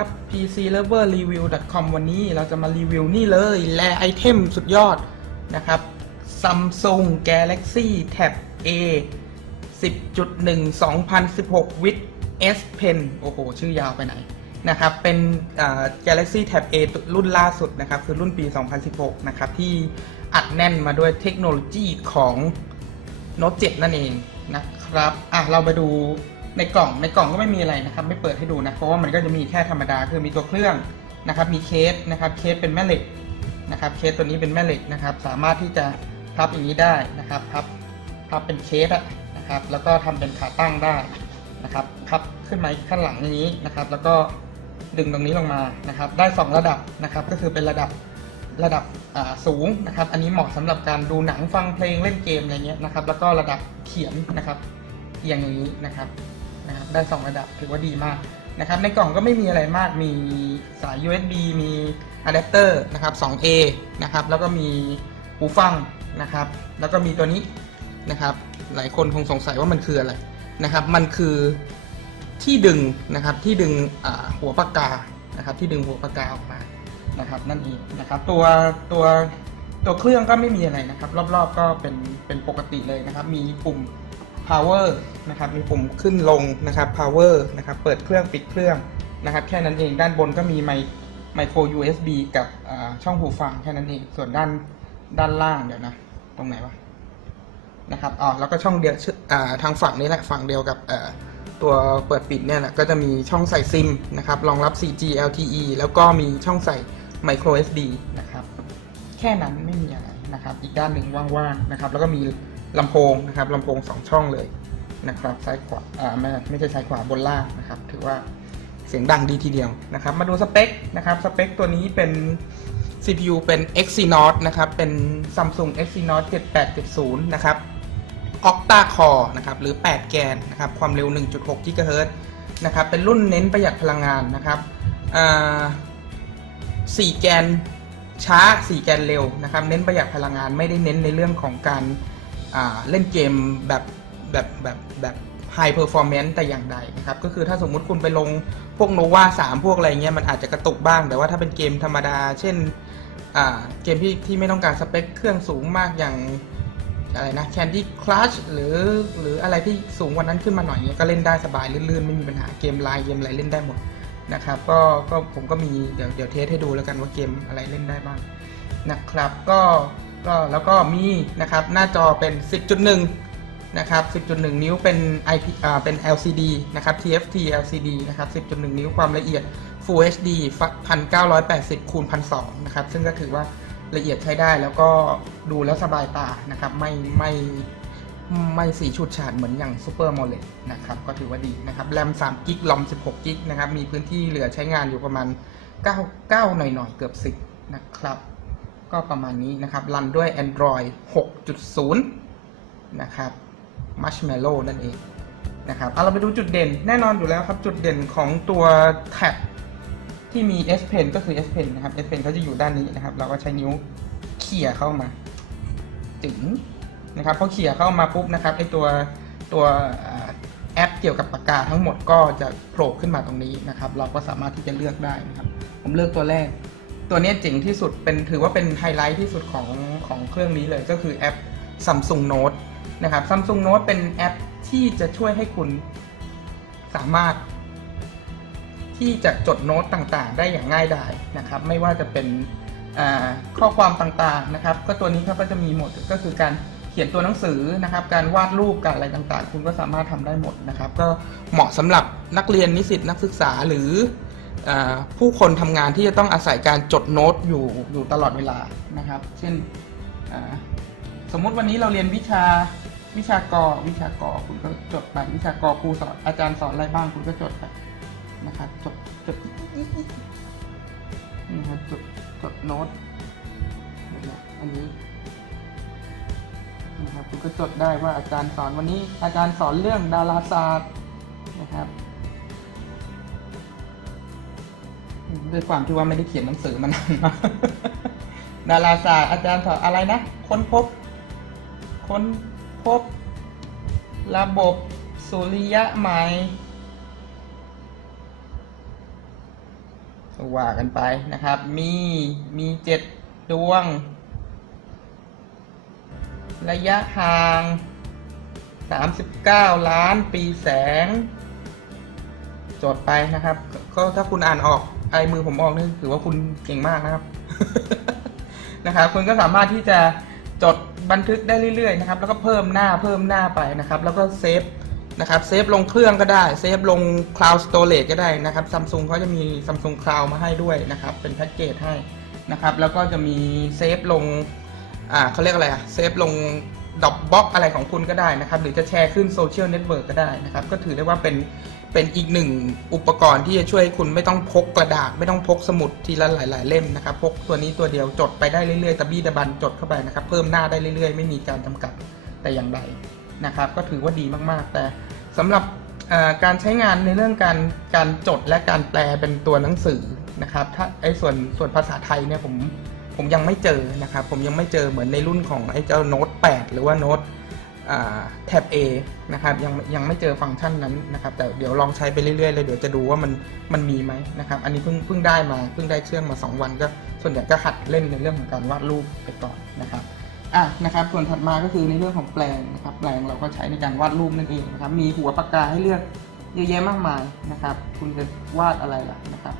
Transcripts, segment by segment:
ครับ PCLoverReview.com วันนี้เราจะมารีวิวนี่เลย แลไอเทมสุดยอดนะครับ Samsung Galaxy Tab A 10.1 2016 with S Pen โอ้โห ชื่อยาวไปไหนนะครับ เป็น Galaxy Tab A รุ่นล่าสุดนะครับ คือรุ่นปี 2016 นะครับ ที่อัดแน่นมาด้วยเทคโนโลยีของโน้ต7นั่นเองนะครับ อะ เราไปดู ในกล่องในกล่องก็ไม่มีอะไรนะครับ ไม่เปิดให้ดูนะเพราะว่ามันก็จะมีแค่ธรรมดาคือมีตัวเครื่องนะครับ มีเคสนะครับเคสเป็นแม่เหล็กนะครับเคสตัวนี้เป็นแม่เหล็กนะครับ สามารถที่จะพับอย่างนี้ได้นะครับพับพับเป็นเคสอะนะครับแล้วก็ทำเป็นขาตั้งได้นะครับพับขึ้นมาข้างหลังอย่างนี้นะครับ แล้วก็ดึงตรงนี้ลงมานะครับ ได้ 2 ระดับนะครับ ก็คือเป็นระดับระดับสูงนะครับ อันนี้เหมาะสำหรับการดูหนังฟังเพลงเล่นเกมอะไรเงี้ยนะครับ แล้วก็ระดับเขียนนะครับเอียงอย่างนี้นะครับ นะครับได้ 2 ระดับถือว่าดีมากนะครับในกล่องก็ไม่มีอะไรมากมีสาย USB มีอะแดปเตอร์นะครับ 2A นะครับแล้วก็มีหูฟังนะครับ แล้วก็มีตัวนี้นะครับ หลายคนคงสงสัยว่ามันคืออะไรนะครับ มันคือที่ดึงนะครับที่ดึงหัวปากกานะครับ ที่ดึงหัวปากกาออกมานะครับนั่นเองนะครับตัวตัวตัวเครื่องก็ไม่มีอะไรนะครับ รอบๆก็เป็นเป็นปกติเลยนะครับ มีปุ่ม power นะครับมีปุ่มขึ้นลงนะครับ power นะครับเปิดเครื่องปิดเครื่องนะครับแค่นั้นเองด้านบนก็มีไมไมโคร USB กับช่องหูฟังแค่นั้นเองส่วนด้านด้านล่างเดี๋ยวนะตรงไหนวะนะครับอ๋อแล้วก็ช่องเดียวชอ่าทางฝั่งนี้แหละฝั่งเดียวกับตัวเปิดปิดเนี่ยแหละก็จะมีช่องใส่ซิมนะครับรองรับ 4G LTE แล้วก็มีช่องใส่ micro SD นะครับ แค่นั้นไม่มีอะไรนะครับ อีกด้านหนึ่งว่างๆนะครับ แล้วก็มี ลำโพงนะครับลำโพง 2 ช่องเลยนะครับซ้ายขวาอ่าไม่ไม่ใช่ซ้ายขวาบนล่างนะครับ ถือว่าเสียงดังดีทีเดียวนะครับ มาดูสเปคนะครับสเปคตัวนี้เป็น CPU เป็น Exynos นะครับ เป็น Samsung Exynos 7870 นะครับ Octa Core นะครับ หรือ 8 แกนนะครับ ความเร็ว 1.6 GHz นะครับ เป็นรุ่นเน้นประหยัดพลังงานนะครับอ่า4แกนช้า 4 แกนเร็วนะครับ เน้นประหยัดพลังงาน ไม่ได้เน้นในเรื่องของการอ เล่นเกมแบบแบบแบบแบบ High Performance แต่อย่างใดนะครับ ก็คือถ้าสมมุติคุณไปลงพวก Nova 3พวกอะไรเงี้ยมันอาจจะกระตุกบ้าง แต่ว่าถ้าเป็นเกมธรรมดา เช่นเกมที่ที่ไม่ต้องการสเปคเครื่องสูงมากอย่างอะไรนะ Candy Crush หรือหรืออะไรที่สูงกว่านั้นขึ้นมาหน่อยเนี้ยก็เล่นได้สบายลื่นๆ ไม่มีปัญหาเกมไลน์เกมอะไรเล่นได้หมดนะครับก็ก็ผมก็มีเดี๋ยวเดี๋ยวเทสให้ดูแล้วกันว่าเกมอะไรเล่นได้บ้างนะครับก็ ก็แล้วก็มีนะครับหน้าจอเป็น 10.1 นะครับ 10.1 นิ้วเป็น IP อ่าเป็น LCD นะครับ TFT LCD นะครับ 10.1 นิ้วความละเอียด Full HD 1980คูณ1002นะครับ ซึ่งก็ถือว่าละเอียดใช้ได้แล้วก็ดูแล้วสบายตานะครับ ไม่ไม่ไม่สีฉูดฉาดเหมือนอย่าง Super AMOLED นะครับ ก็ถือว่าดีนะครับแรม3กิกลอม16กิกนะครับ มีพื้นที่เหลือใช้งานอยู่ประมาณ 9 9 หน่อยๆ เกือบ 10 นะครับ ก็ประมาณนี้นะครับ รันด้วย Android 6.0 นะครับ Marshmallow นั่นเองนะครับเอาเราไปดูจุดเด่นแน่นอนอยู่แล้วครับ จุดเด่นของตัวแท็บที่มี S Pen ก็คือ S Pen นะครับ S Pen เขาจะอยู่ด้านนี้นะครับ เราก็ใช้นิ้วเขี่ยเข้ามา จึงนะครับพอเขี่ยเข้ามาปุ๊บนะครับไอตัวตัวแอปเกี่ยวกับปากกาทั้งหมดก็จะโผล่ขึ้นมาตรงนี้นะครับ เราก็สามารถที่จะเลือกได้นะครับ ผมเลือกตัวแรก ตัวนี้เจ๋งที่สุดเป็นถือว่าเป็นไฮไลท์ที่สุดของของเครื่องนี้เลยก็คือแอป Samsung Note นะครับ Samsung Note เป็นแอปที่จะช่วยให้คุณสามารถ ที่จะจดโน้ตต่างๆ ได้อย่างง่ายดายนะครับ ไม่ว่าจะเป็นข้อความต่างๆนะครับ ก็ตัวนี้เขาก็จะมีหมดก็คือการเขียนตัวหนังสือนะครับ การวาดรูปการอะไรต่างๆ คุณก็สามารถทำได้หมดนะครับ ก็เหมาะสำหรับนักเรียนนิสิตนักศึกษาหรือ ผู้คนทำงานที่จะต้องอาศัยการจดโน้ตอยู่อยู่ตลอดเวลานะครับ เช่นสมมุติวันนี้เราเรียนวิชาวิชากอวิชากอคุณก็จดไปวิชากอครูสอนอาจารย์สอนอะไรบ้างคุณก็จดไปนะครับจดจดนี่ครับจดจดโน้ตอันนี้นะครับคุณก็จดได้ว่าอาจารย์สอนวันนี้อาจารย์สอนเรื่องดาราศาสตร์นะครับ ด้วยความที่ว่าไม่ได้เขียนหนังสือมานานมาดาราศาสตร์อาจารย์สอนอะไรนะ ค้นพบ ค้นพบ ระบบสุริยะใหม่ว่ากันไปนะครับ มีมีเจ็ดดวง ระยะห่าง 39 ล้านปีแสง จดไปนะครับ ก็ถ้าคุณอ่านออก ไอมือผมออกนี่ถือว่าคุณเก่งมากนะครับ นะครับคุณก็สามารถที่จะจดบันทึกได้เรื่อยๆนะครับ แล้วก็เพิ่มหน้าเพิ่มหน้าไปนะครับ แล้วก็เซฟนะครับเซฟลงเครื่องก็ได้เซฟลง Cloud Storage ก็ได้นะครับซัมซุงเขาจะมี Samsung Cloud มาให้ด้วยนะครับ เป็นแพ็กเกจให้นะครับ แล้วก็จะมีเซฟลงอ่าเขาเรียกอะไรอะเซฟลงดอกบล็อกอะไรของคุณก็ได้นะครับ หรือจะแชร์ขึ้นโซเชียลเน็ตเวิร์กก็ได้นะครับ ก็ถือได้ว่าเป็น เป็นอีกหนึ่งอุปกรณ์ที่จะช่วยให้คุณไม่ต้องพกกระดาษ ไม่ต้องพกสมุดทีละหลาย ๆ เล่มนะครับ พกตัวนี้ตัวเดียวจดไปได้เรื่อย ๆตะบี้ตะบันจดเข้าไปนะครับ เพิ่มหน้าได้เรื่อย ๆ ไม่มีการจำกัดแต่อย่างใดนะครับ ก็ถือว่าดีมากๆ แต่สำหรับการใช้งานในเรื่องการการจดและการแปลเป็นตัวหนังสือนะครับ ถ้าไอ้ส่วนส่วนภาษาไทยเนี่ยผมผมยังไม่เจอนะครับ ผมยังไม่เจอเหมือนในรุ่นของไอ้เจ้าโน้ต8หรือว่าโน้ต แท็บ A นะครับยังยังไม่เจอฟังก์ชันนั้นนะครับแต่เดี๋ยวลองใช้ไปเรื่อยๆเลยเดี๋ยวจะดูว่ามันมันมีไหมนะครับอันนี้เพิ่งเพิ่งได้มาเพิ่งได้เครื่องมา 2 วันก็ส่วนใหญ่ก็หัดเล่นในเรื่องของการวาดรูปไปก่อนนะครับอะนะครับส่วนถัดมาก็คือในเรื่องของแปลงนะครับแปลงเราก็ใช้ในการวาดรูปนั่นเองนะครับมีหัวปากกาให้เลือกเยอะแยะมากมายนะครับคุณจะวาดอะไรล่ะนะครับ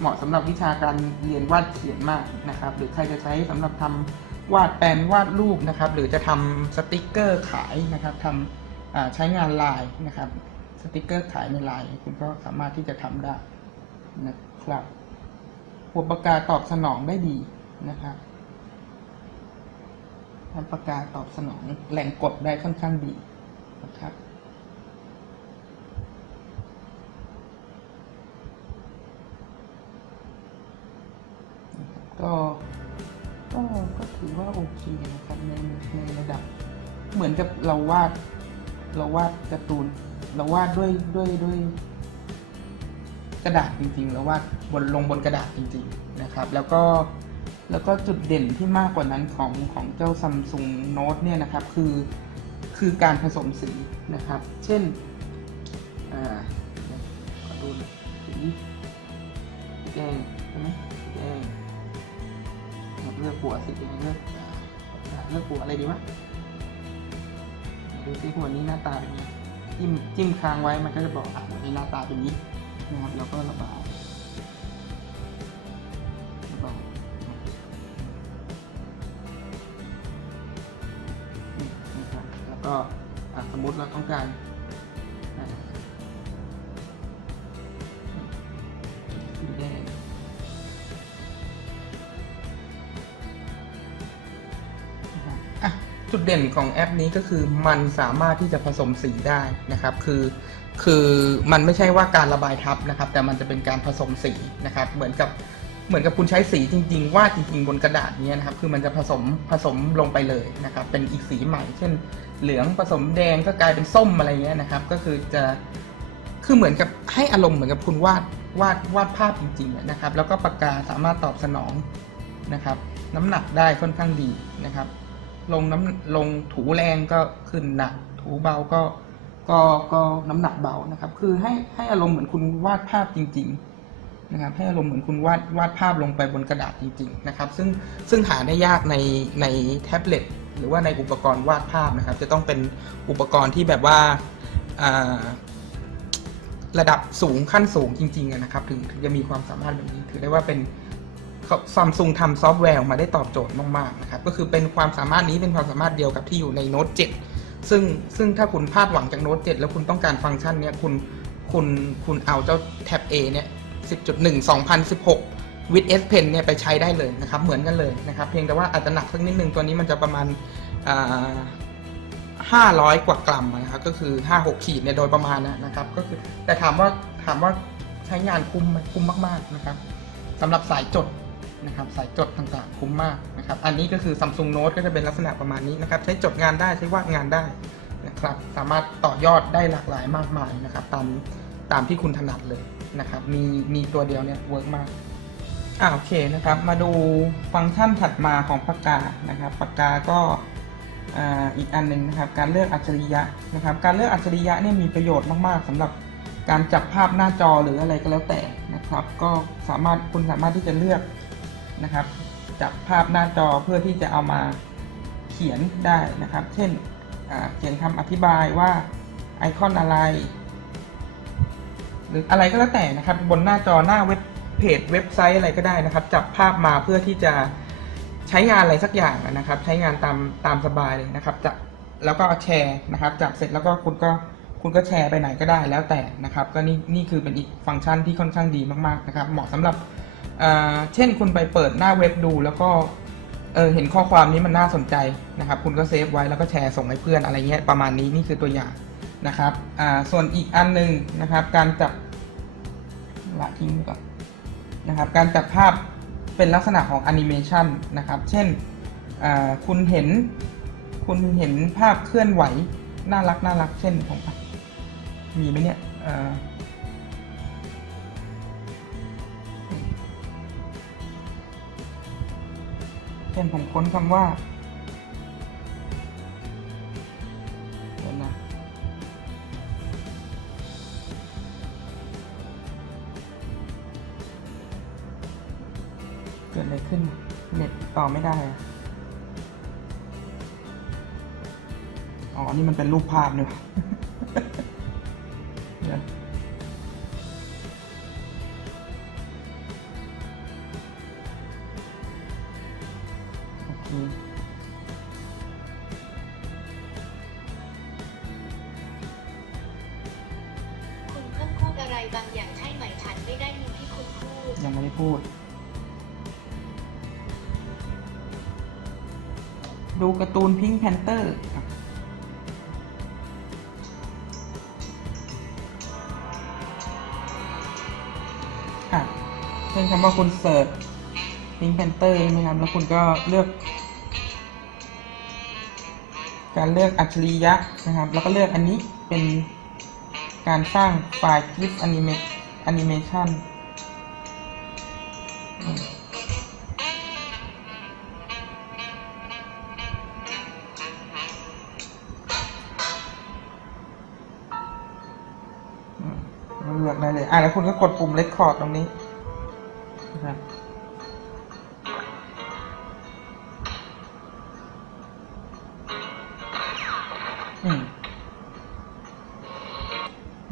เหมาะสำหรับวิชาการเรียนวาดเขียนมากนะครับหรือใครจะใช้สำหรับทำ วาดแปลนวาดรูปนะครับ หรือจะทำสติกเกอร์ขายนะครับทำใช้งานลน์นะครับ สติกเกอร์ขายในลน์คุณก็สามารถที่จะทำได้นะครับหัวปากกาตอบสนองได้ดีนะครับปากกาตอบสนองแหล่งกดได้ค่อนข้างดีนะครับก็ ก็ก็ถือว่าโอเคนะครับในในระดับ เหมือนกับเราวาด เราวาดการ์ตูน เราวาดด้วยด้วยด้วย กระดาษจริงๆ เราวาดบนลงบนกระดาษจริง ๆนะครับ แล้วก็แล้วก็จุดเด่นที่มากกว่านั้นของของเจ้า Samsung Note เนี่ยนะครับคือคือการผสมสีนะครับ เช่นอ่าขอดูนสีสีแดงใช่ไหมสีแดง เลือกหัวสิเลือกอ่าเลือกหัวอะไรดีวะดูสิหัวนี้หน้าตาเป็นไงจิ้มจิ้มค้างไว้มันก็จะบอกอะหัวนี้หน้าตาเป็นนี้นะครับแล้วก็ระบายระบายนี่นะครับแล้วก็สมมติเราต้องการ เด่นของแอปนี้ก็คือมันสามารถที่จะผสมสีได้นะครับ คือคือมันไม่ใช่ว่าการระบายทับนะครับ แต่มันจะเป็นการผสมสีนะครับ เหมือนกับเหมือนกับคุณใช้สีจริงๆวาดจริงๆบนกระดาษเนี้ยนะครับ คือมันจะผสมผสมลงไปเลยนะครับ เป็นอีกสีใหม่ เช่น เหลืองผสมแดงก็กลายเป็นส้มอะไรเงี้ยนะครับ ก็คือจะคือเหมือนกับให้อารมณ์เหมือนกับคุณวาดวาดวาดภาพจริงๆนะครับ แล้วก็ปากกาสามารถตอบสนองนะครับ น้ำหนักได้ค่อนข้างดีนะครับ ลงน้ำลงถูแรงก็ขึ้นหนัก ถูเบาก็ก็ก็น้ำหนักเบานะครับ คือให้ให้อารมณ์เหมือนคุณวาดภาพจริง ๆนะครับ ให้อารมณ์เหมือนคุณวาดวาดภาพลงไปบนกระดาษจริง ๆ นะครับ ซึ่งซึ่งหาได้ยากในในแท็บเล็ตหรือว่าในอุปกรณ์วาดภาพนะครับ จะต้องเป็นอุปกรณ์ที่แบบว่าระดับสูงขั้นสูงจริงๆนะครับ ถึงถึงจะมีความสามารถแบบนี้ถือได้ว่าเป็น ซัมซุงทำซอฟต์แวร์ออกมาได้ตอบโจทย์มากๆนะครับก็คือเป็นความสามารถนี้เป็นความสามารถเดียวกับที่อยู่ในโน้ต7ซึ่งซึ่งถ้าคุณพลาดหวังจากโน้ต7แล้วคุณต้องการฟังก์ชันเนี้ยคุณคุณคุณเอาเจ้าแท็บ A เนี่ย10.1 2016 with S Pen เนี่ยไปใช้ได้เลยนะครับ เหมือนกันเลยนะครับ เพียงแต่ว่าอาจจะหนักสักนิดนึงตัวนี้มันจะประมาณอ่าห้าร้อยกว่ากรัมนะครับ ก็คือห้าหกขีดเนี่ยโดยประมาณนะนะครับ ก็คือแต่ถามว่าถามว่าใช้งานคุ้มไหมคุ้มมาก ๆ นะครับสำหรับสายจด นะครับสายจดต่างๆ คุ้มมากนะครับอันนี้ก็คือ Samsung Note ก็จะเป็นลักษณะประมาณนี้นะครับใช้จดงานได้ใช้วาดงานได้นะครับสามารถต่อยอดได้หลากหลายมากมายนะครับตามตามที่คุณถนัดเลยนะครับมีมีตัวเดียวเนี่ยเวิร์กมากอ่าโอเคนะครับมาดูฟังก์ชันถัดมาของปากกานะครับปากกาก็อ่าอีกอันหนึ่งนะครับการเลือกอัจฉริยะนะครับการเลือกอัจฉริยะเนี่ยมีประโยชน์มากๆสำหรับการจับภาพหน้าจอหรืออะไรก็แล้วแต่นะครับ ก็สามารถคุณสามารถที่จะเลือก นะครับ จับภาพหน้าจอเพื่อที่จะเอามาเขียนได้นะครับ เช่นเขียนคำอธิบายว่าไอคอนอะไร หรืออะไรก็แล้วแต่นะครับ บนหน้าจอหน้าเว็บเพจเว็บไซต์อะไรก็ได้นะครับ จับภาพมาเพื่อที่จะใช้งานอะไรสักอย่างนะครับ ใช้งานตามตามสบายเลยนะครับจะแล้วก็แชร์นะครับ จับเสร็จแล้วก็คุณก็คุณก็แชร์ไปไหนก็ได้แล้วแต่นะครับ ก็นี่นี่คือเป็นอีกฟังก์ชันที่ค่อนข้างดีมากๆนะครับ เหมาะสำหรับ เช่นคุณไปเปิดหน้าเว็บดูแล้วก็เออเห็นข้อความนี้มันน่าสนใจนะครับ คุณก็เซฟไว้แล้วก็แชร์ส่งให้เพื่อนอะไรเงี้ยประมาณนี้นี่คือตัวอย่างนะครับอ่าส่วนอีกอันหนึ่งนะครับ การจับละทิ้งก่อนนะครับ การจับภาพเป็นลักษณะของแอนิเมชันนะครับ เช่นคุณเห็น คุณเห็นภาพเคลื่อนไหว น่ารักน่ารักเช่นผมอะมีไหมเนี่ย ช่นผมค้นคำว่าเดี๋ยวนะเกิดอะไรขึ้น เน็ตต่อไม่ได้อะอ๋อ นี่มันเป็นรูปภาพเนี่ย ช่นคำว่าคุณเสิร์ชพิงค์แพนเตอร์ใช่ไหมครับ แล้วคุณก็เลือก การเลือกอัจฉริยะนะครับ แล้วก็เลือกอันนี้เป็นการสร้างไฟล์ GIF Anima- Animation อืมอืมเลือกได้เลย อะ แล้วคุณก็กดปุ่ม Record ตรงนี้ นะครับอืม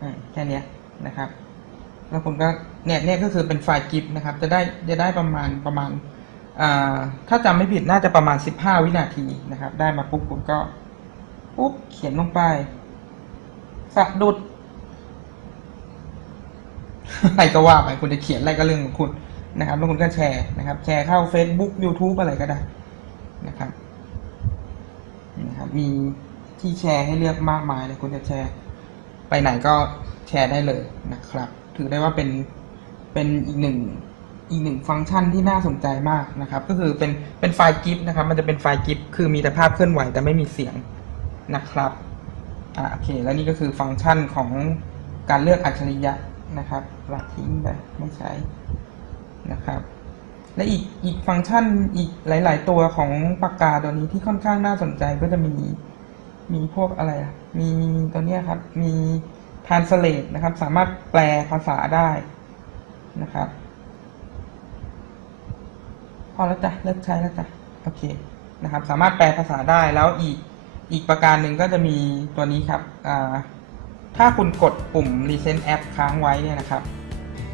อ่แค่นี้นะครับ แล้วคุณก็เนี่ยเนี่ยก็คือเป็นไฟล์กิฟนะครับ จะได้จะได้ประมาณประมาณถ้าจำไม่ผิดน่าจะประมาณ 15 วินาทีนะครับ ได้มาปุ๊บคุณก็ปุ๊บเขียนลงไปสะดุดอะไรก็ว่าไปคุณจะเขียนอะไรก็เรื่องของคุณ นะครับแล้วคุณก็แชร์นะครับ แชร์เข้า Facebook YouTube อะไรก็ได้นะครับนี่นะครับ มีที่แชร์ให้เลือกมากมายเลยคุณจะแชร์ ไปไหนก็แชร์ได้เลยนะครับ ถือได้ว่าเป็นเป็นอีกหนึ่งอีกหนึ่งฟังก์ชันที่น่าสนใจมากนะครับ ก็คือเป็นเป็นไฟล์กิฟนะครับ มันจะเป็นไฟล์กิฟคือมีแต่ภาพเคลื่อนไหวแต่ไม่มีเสียงนะครับอ่าโอเค แล้วนี่ก็คือฟังก์ชันของการเลือกอัจฉริยะนะครับละทิ้งไปไม่ใช้ นะครับ และอีกอีกฟังก์ชันอีกหลาย ๆ ตัวของปากกาตัวนี้ที่ค่อนข้างน่าสนใจก็จะมี มีพวกอะไรมีตัวเนี้ยครับ มี translate นะครับ สามารถแปลภาษาได้นะครับ พอแล้วจ้ะเลิกใช้แล้วจ้ะโอเคนะครับ สามารถแปลภาษาได้แล้วอีกอีกประการหนึ่งก็จะมีตัวนี้ครับ ถ้าคุณกดปุ่ม recent app ค้างไว้เนี่ยนะครับ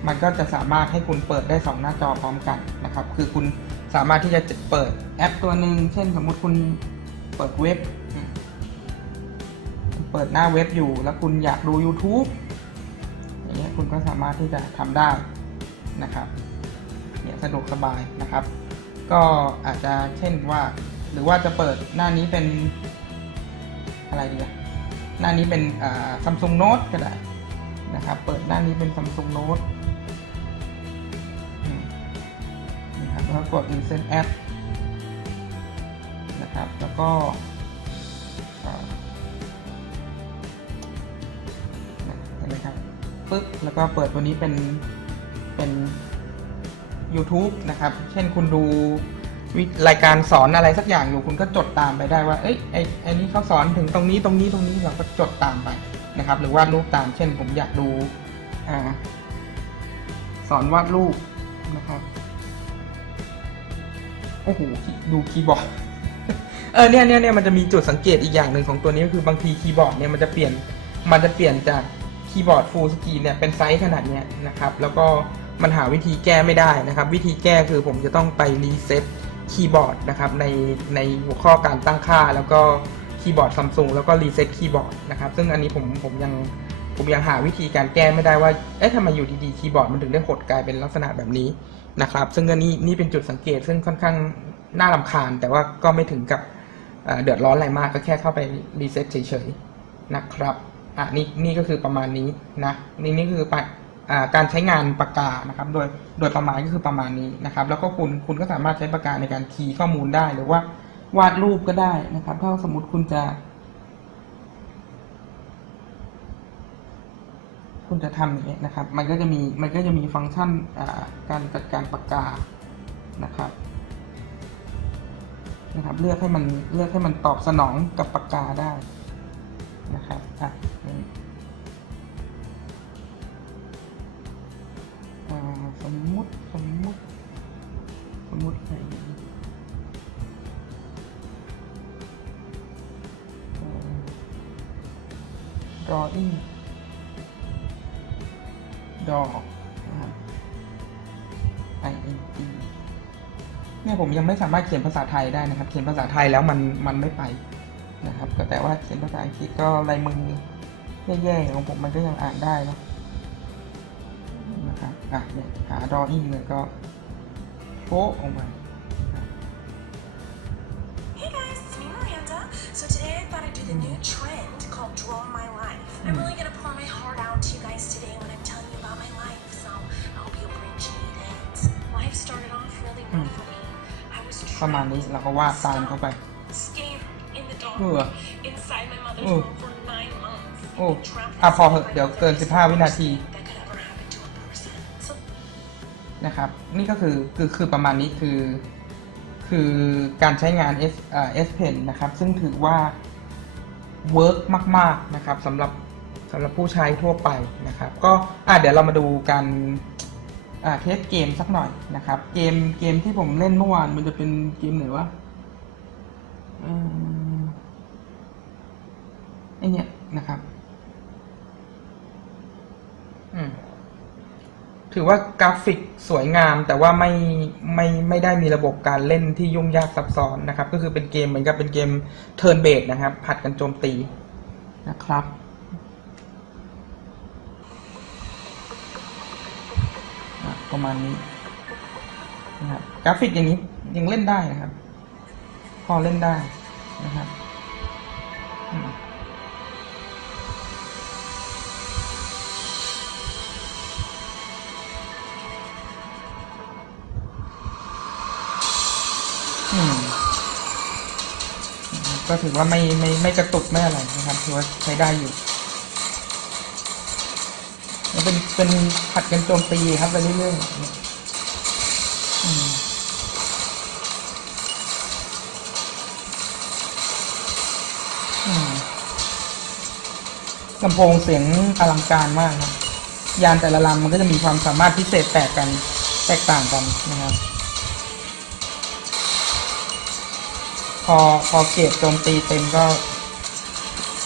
มันก็จะสามารถให้คุณเปิดได้ 2 หน้าจอพร้อมกันนะครับ คือคุณสามารถที่จะเปิดแอปตัวหนึ่งเช่นสมมุติคุณเปิดเว็บ เปิดหน้าเว็บอยู่ แล้วคุณอยากดู YouTube อย่างเงี้ยคุณก็สามารถที่จะทำได้นะครับเนี่ยสะดวกสบายนะครับ ก็อาจจะเช่นว่า หรือว่าจะเปิดหน้านี้เป็นอะไรดีอะหน้านี้เป็นซัมซุงโน้ตก็ได้นะครับ เปิดหน้านี้เป็นซัมซุงโน้ต กด Insert App นะครับ แล้วก็อ่าเห็นไหมครับปึ๊บ แล้วก็เปิดตัวนี้เป็น เป็น YouTube นะครับ เช่นคุณดูรายการสอนอะไรสักอย่างอยู่คุณก็จดตามไปได้ว่า เอ้ยไอ้ไอ้นี้เขาสอนถึงตรงนี้ตรงนี้ตรงนี้เราก็จดตามไปนะครับ หรือวาดรูปตาม เช่นผมอยากดู อ่า สอนวาดรูปนะครับ โอ้โหดูคีย์บอร์ดเออเนี่ยเนี่ยเนี่ยมันจะมีจุดสังเกตอีกอย่างหนึ่งของตัวนี้ก็คือบางทีคีย์บอร์ดเนี่ยมันจะเปลี่ยนมันจะเปลี่ยนจากคีย์บอร์ดฟูลสกรีนเนี่ยเป็นไซส์ขนาดเนี้ยนะครับแล้วก็มันหาวิธีแก้ไม่ได้นะครับ วิธีแก้คือผมจะต้องไปรีเซ็ตคีย์บอร์ดนะครับในในหัวข้อการตั้งค่า แล้วก็คีย์บอร์ดซัมซุงแล้วก็รีเซ็ตคีย์บอร์ดนะครับซึ่งอันนี้ผมผมยัง ผมยังหาวิธีการแก้ไม่ได้ว่า เอ๊ะทำไมอยู่ดีๆคีย์บอร์ดมันถึงได้หดกลายเป็นลักษณะแบบนี้นะครับ ซึ่งอันนี้นี่เป็นจุดสังเกตซึ่งค่อนข้างน่ารำคาญ แต่ว่าก็ไม่ถึงกับเดือดร้อนอะไรมากก็แค่เข้าไปรีเซ็ตเฉยๆนะครับอะนี่นี่ก็คือประมาณนี้นะนี่นี่คือปการใช้งานปากกานะครับ โดยโดยประมาณก็คือประมาณนี้นะครับ แล้วก็คุณคุณก็สามารถใช้ปากกาในการคีย์ข้อมูลได้หรือว่าวาดรูปก็ได้นะครับ ถ้าสมมติคุณจะ คุณจะทำอย่างนี้ยนะครับ มันก็จะมีมันก็จะมีฟังก์ชันการจัดการปากกานะครับนะครับ เลือกให้มันเลือกให้มันตอบสนองกับปากกาได้นะครับอะนี่อ่าสมมุติสมมุติสมมุติอะไรดีเอ่อ drawing ดอนะครับ ing เนี่ยผมยังไม่สามารถเขียนภาษาไทยได้นะครับ เขียนภาษาไทยแล้วมันมันไม่ไปนะครับ ก็แต่ว่าเขียนภาษาอังกฤษก็ลายมือแย่ๆของผมมันก็ยังอ่านได้นะนะครับอะเนี่ยหา drawing เลยก็โชะออกมา Hey guys, it's me Miranda. So today I thought I'd do the new ประมาณนี้เราก็วาดตามเข้าไป scared in the dark เออ inside my mother's Oh. womb for nine months. โอ้ Trapped อะพอ inside เหอะ my เดี๋ยว mother เกิน was the 15 วินา worst ที thing that could ever happen to a person. So นะครับ นี่ก็คือคือคือประมาณนี้คือ คือการใช้งาน S เอ่อ S Pen นะครับ ซึ่งถือว่าเวิร์กมาก ๆ นะครับสำหรับสำหรับผู้ใช้ทั่วไปนะครับ ก็อะเดี๋ยวเรามาดูการอ่า เทสเกมสักหน่อยนะครับ เกมเกมที่ผมเล่นเมื่อวานมันจะเป็นเกมไหนวะอืมไอเนี้ยนะครับอืมถือว่ากราฟิกสวยงาม แต่ว่าไม่ไม่ไม่ได้มีระบบการเล่นที่ยุ่งยากซับซ้อนนะครับ ก็คือเป็นเกมเหมือนกับเป็นเกมเทิร์นเบสนะครับ ผัดกันโจมตีนะครับอะ ประมาณนี้นะครับกราฟิกอย่างนี้ยังเล่นได้นะครับ พอเล่นได้นะครับก็ถือว่าไม่ไม่ไม่กระตุกไม่อะไรนะครับถือว่าใช้ได้อยู่ มันเป็นเป็นผัดกันโจมตีครับไปเรื่อยๆอืมลำโพงเสียงอลังการมากครับ ยานแต่ละลำมันก็จะมีความสามารถพิเศษแตกกันแตกต่างกันนะครับ พอพอเกรดโจมตีเต็มก็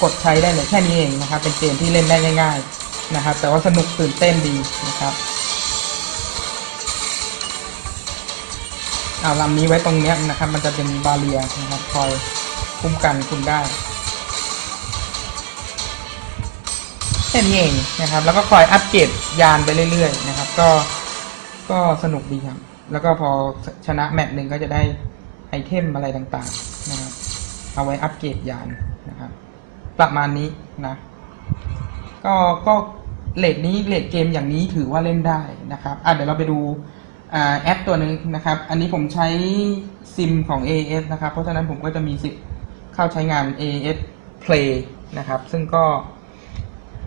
กดใช้ได้เลยแค่นี้เองนะครับ เป็นเกมที่เล่นได้ง่าย ๆ นะครับ แต่ว่าสนุกตื่นเต้นดีนะครับเอาลำนี้ไว้ตรงนี้นะครับ มันจะเป็นบาเรียนะครับคอยคุ้มกันคุณได้แค่นี้เองนะครับ แล้วก็คอยอัปเกรดยานไปเรื่อยๆนะครับ ก็ก็สนุกดีครับ แล้วก็พอชนะแมตช์หนึ่งก็จะได้ไอเทมอะไรต่างๆนะครับ เอาไว้อัปเกรดยานนะครับ ประมาณนี้นะ ก็ก็เลทนี้เลทเกมอย่างนี้ถือว่าเล่นได้นะครับอะเดี๋ยวเราไปดูอแอปตัวหนึ่งนะครับ อันนี้ผมใช้ซิมของ AS นะครับ เพราะฉะนั้นผมก็จะมีสิทธิ์เข้าใช้งาน AS Play นะครับ ซึ่งก็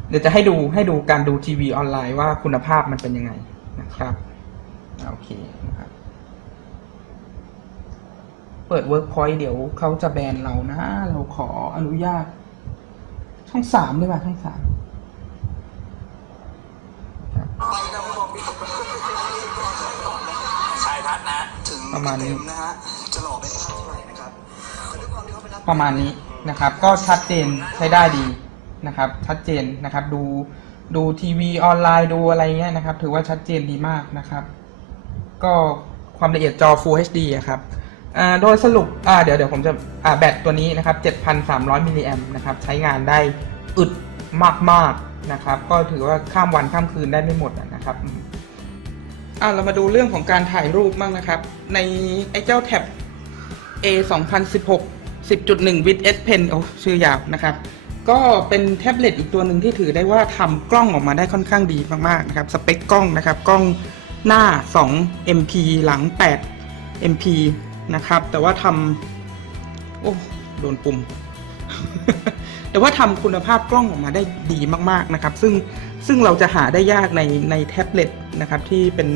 เดี๋ยวจะให้ดูให้ดูการดูทีวีออนไลน์ว่าคุณภาพมันเป็นยังไงนะครับ โอเคนะครับ เปิด Workpoint เดี๋ยวเขาจะแบนเรานะ เราขออนุญาตช่องสามดีกว่าช่องสาม ปชายทัศนะถึงระมาณนี้ เต็นะฮะ จะหล่อไปมากเท่ไรนะครับมาประมาณนี้นะครับ ก็ชัดเจนใช้ได้ดีนะครับ ชัดเจนนะครับ ดูดูทีวีออนไลน์ดูอะไรเงี้ยนะครับ ถือว่าชัดเจนดีมากนะครับ ก็ความละเอียดจอ Full HD อะครับโดยสรุปเดี๋ยวเดี๋ยวผมจะแบตตัวนี้นะครับ 7,300มิลลิแอมนะครับ ใช้งานได้อึดมาก ๆ นะครับ ก็ถือว่าข้ามวันข้ามคืนได้ไม่หมดนะครับอืมอ่าเรามาดูเรื่องของการถ่ายรูปบ้างนะครับ ในไอ้เจ้าแท็บ A 2016 10.1 with S Pen โอ้ชื่อยาวนะครับ ก็เป็นแท็บเล็ตอีกตัวหนึ่งที่ถือได้ว่าทำกล้องออกมาได้ค่อนข้างดีมากๆนะครับ สเปคกล้องนะครับ กล้องหน้า 2 MP หลัง 8 MP นะครับ แต่ว่าทำโอ้ โดนปุ่ม แต่ว่าทำคุณภาพกล้องออกมาได้ดีมากๆนะครับ ซึ่งซึ่งเราจะหาได้ยากในในแท็บเล็ตนะครับที่เป็น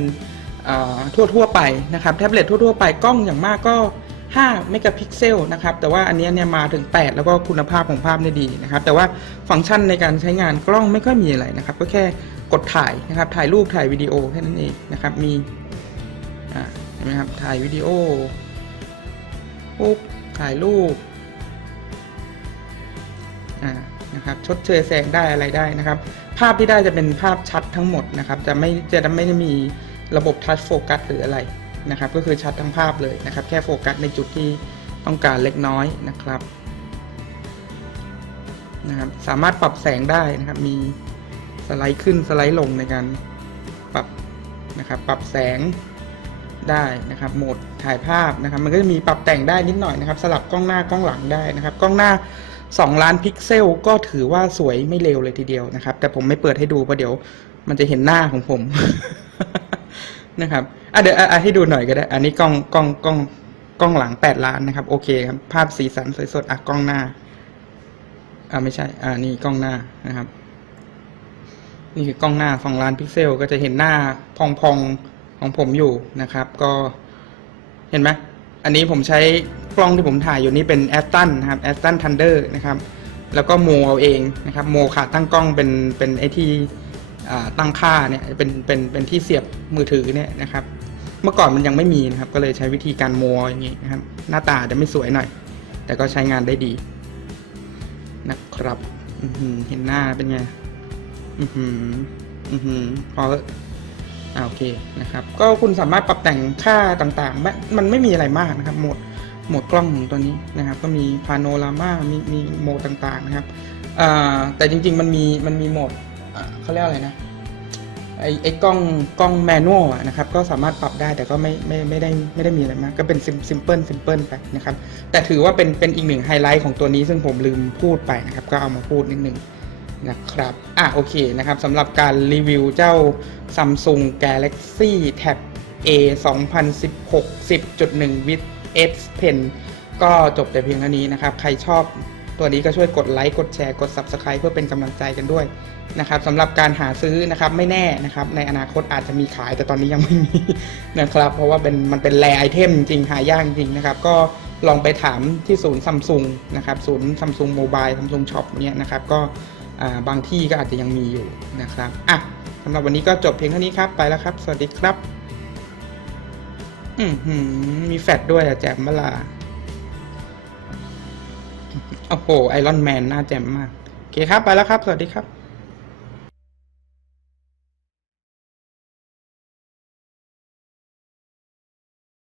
ทั่วทั่วๆไปนะครับแท็บเล็ตทั่วๆไปกล้องอย่างมากก็5เมกะพิกเซลนะครับแต่ว่าอันนี้เนี่ยมาถึง 8 แล้วก็คุณภาพของภาพเนี่ยดีนะครับแต่ว่าฟังก์ชันในการใช้งานกล้องไม่ค่อยมีอะไรนะครับ ก็แค่กดถ่ายนะครับถ่ายรูปถ่ายวิดีโอแค่นั้นเองนะครับมีเห็นไหมครับถ่ายวิดีโอปุ๊บถ่ายรูป นะครับชดเชยแสงได้อะไรได้นะครับ ภาพที่ได้จะเป็นภาพชัดทั้งหมดนะครับ จะไม่จะไม่ได้มีระบบทัชโฟกัสหรืออะไรนะครับ ก็คือชัดทั้งภาพเลยนะครับ แค่โฟกัสในจุดที่ต้องการเล็กน้อยนะครับนะครับ สามารถปรับแสงได้นะครับ มีสไลด์ขึ้นสไลด์ลงในการปรับนะครับ ปรับแสงได้นะครับโหมดถ่ายภาพนะครับ มันก็จะมีปรับแต่งได้นิดหน่อยนะครับ สลับกล้องหน้ากล้องหลังได้นะครับ กล้องหน้า 2 ล้านพิกเซลก็ถือว่าสวยไม่เลวเลยทีเดียวนะครับ แต่ผมไม่เปิดให้ดูเพราะเดี๋ยวมันจะเห็นหน้าของผมนะครับอะเดี๋ยวอะอะให้ดูหน่อยก็ได้ อันนี้กล้องกล้องกล้องกล้องหลัง 8 ล้านนะครับ โอเคครับ ภาพสีสันสวยสดอะกล้องหน้าอ่าไม่ใช่อ่านี่กล้องหน้านะครับ นี่คือกล้องหน้าสองล้านพิกเซลก็จะเห็นหน้าพองๆของผมอยู่นะครับ ก็เห็นไหม อันนี้ผมใช้กล้องที่ผมถ่ายอยู่นี่เป็น a s t o n นะครับ a s t o n Thunder นะครับ แล้วก็โมเอาเองนะครับโมขาตั้งกล้องเป็นเป็นไอที่ตั้งค่าเนี่ยเป็นเป็นเป็นที่เสียบมือถือเนี่ยนะครับ เมื่อก่อนมันยังไม่มีนะครับ ก็เลยใช้วิธีการโมอย่างงี้นะครับ หน้าตาจะไม่สวยหน่อย แต่ก็ใช้งานได้ดี นะครับเห็นหน้าเป็นไง อือหือ อือหือพอ อ่าโอเคนะครับก็คุณสามารถปรับแต่งค่าต่างๆม่มันไม่มีอะไรมากนะครับโหมดโหมดกล้องของตัวนี้นะครับ ก็มีพาโนรามามีมีโหมดต่างๆนะครับแต่จริงๆมันมีมันมีโหมดเขาเรียกอะไรนะไอไอกล้องกล้องแมนนวลนะครับก็สามารถปรับได้แต่ก็ไม่ไม่ไม่ได้ไม่ได้มีอะไรมากก็เป็นซิมซิมเพิลซิมเพิลไปนะครับแต่ถือว่าเป็นเป็นอีกหนึ่งไฮไลท์ของตัวนี้ซึ่งผมลืมพูดไปนะครับก็เอามาพูดนิดนึง นะครับอะโอเคนะครับสำหรับการรีวิวเจ้า Samsung Galaxy Tab A 2016 10.1 with S Pen ก็จบแต่เพียงเท่านี้นะครับ ใครชอบตัวนี้ก็ช่วยกดไลค์กดแชร์กด Subscribe เพื่อเป็นกำลังใจกันด้วยนะครับสำหรับการหาซื้อนะครับไม่แน่นะครับในอนาคตอาจจะมีขายแต่ตอนนี้ยังไม่มีนะครับ เพราะว่าเป็นมันเป็นแรไอเทมจริงหายากจริงนะครับ ก็ลองไปถามที่ศูนย์ซัมซุงนะครับศูนย์ซัมซุงโมบายซัมซุงช็อปเนี่ยนะครับก็ บางที่ก็อาจจะยังมีอยู่นะครับอะสำหรับวันนี้ก็จบเพียงเท่านี้ครับ ไปแล้วครับ สวัสดีครับ อืมมีแฟดด้วยอะแจมเมลาโอ้โหไอรอนแมนน่าแจ่มมาก โอเคครับ ไปแล้วครับ สวัสดีครับ